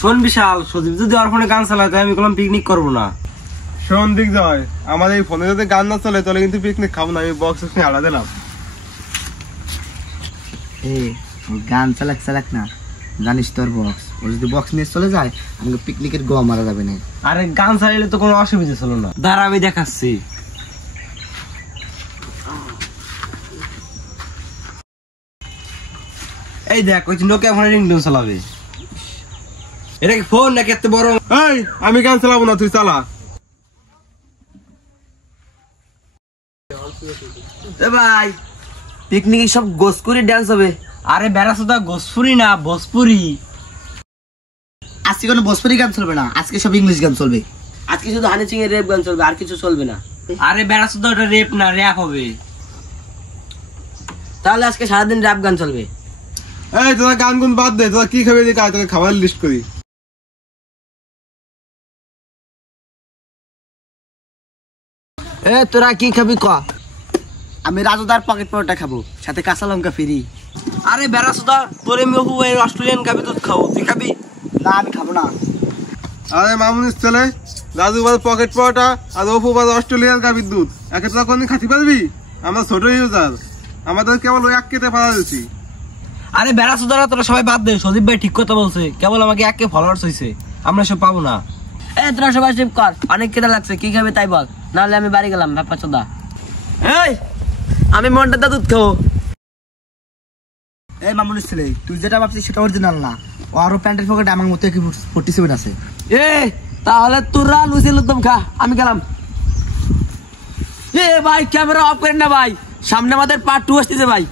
শোন বিশাল, সজীব যদি ওর ফোনে গান চালায় তাই আমি বললাম পিকনিক করবো না। শোন দিক জয়, আমার এই ফোনে যদি গান না চলে তাহলে কিন্তু পিকনিক খাবো না। আমি বক্স নিয়ে আলাদা দিলাম। গান চালাক না, জানিস তোর বক্স, ও যদি বক্স নিয়ে চলে যায় আমাকে পিকনিকের গোয়া মারা যাবে না। আরে গান চালাইলে তো কোনো অসুবিধা ছিল না, দাঁড়া আমি দেখাচ্ছি। এই দেখ, ওই নোকিয়া ফোনে রিংটোন চালাবে। এটা কি ফোন নাকি এত বড়? এই আমি গান চালাবো না, তুই চালা। ভাই পিকনিকে সব গোসপুরি ডান্স হবে। আরে বেড়াসোদা, গোসপুরি না ভোজপুরি। আজকে কোনো ভোজপুরি গান চলবে না, আজকে সব ইংলিশ গান চলবে। আজকে শুধু হানি সিং এর রেপ গান চলবে, আর কিছু চলবে না। আরে বেড়াসোদা, ওটা রেপ না, র‍্যাপ হবে। তাহলে আজকে সারাদিন র‍্যাপ গান চলবে। এই তোরা গান গুন বাদ দে, তোরা কি খাবি দেখ, তোকে খাবার লিস্ট করি। তোরা কি খাবি ক? আমি রাজুদার পকেট পরোটা খাবো, সাথে কাঁচা লঙ্কা ফ্রি। আরে বেড়াসোদা, তোর মেহু অস্ট্রেলিয়ান খাবি, দুধ খাও, তুই খাবি না? আমি খাবো না। আরে মামুনিস ছেলে, রাজু বাদ পকেট পরোটা আর অপু বাদ অস্ট্রেলিয়ান গাভীর দুধ, একে তোরা কোনদিন খাতি পারবি? আমরা ছোট ইউজার, আমাদের কেবল ওই এক কেটে পাড়া দিচ্ছি। আরে বেড়াসোদারা, তোরা সবাই বাদ দে, সজীব ভাই ঠিক কথা বলছে, কেবল আমাকে একে ফলোয়ার্স হয়েছে, আমরা সব পাবো না। তোরা সবাই শিব কর, অনেক কেটে লাগছে, কি খাবে তাই বল, নাহলে আমি বাড়ি গেলাম। ব্যাপার চোদা, এই আমি মনটা দুধ খাবো। এই মামুনিস ছেলে, তুই যেটা ভাবছিস সেটা অরিজিনাল না, ও আরো প্যান্টের পকেটে আমার মতো 47 আছে। তাহলে তোরা লুচি লুদম খা, আমি গেলাম। ভাই ক্যামেরা অফ করেন না ভাই, সামনে আমাদের পার্ট 2 আসতেছে ভাই।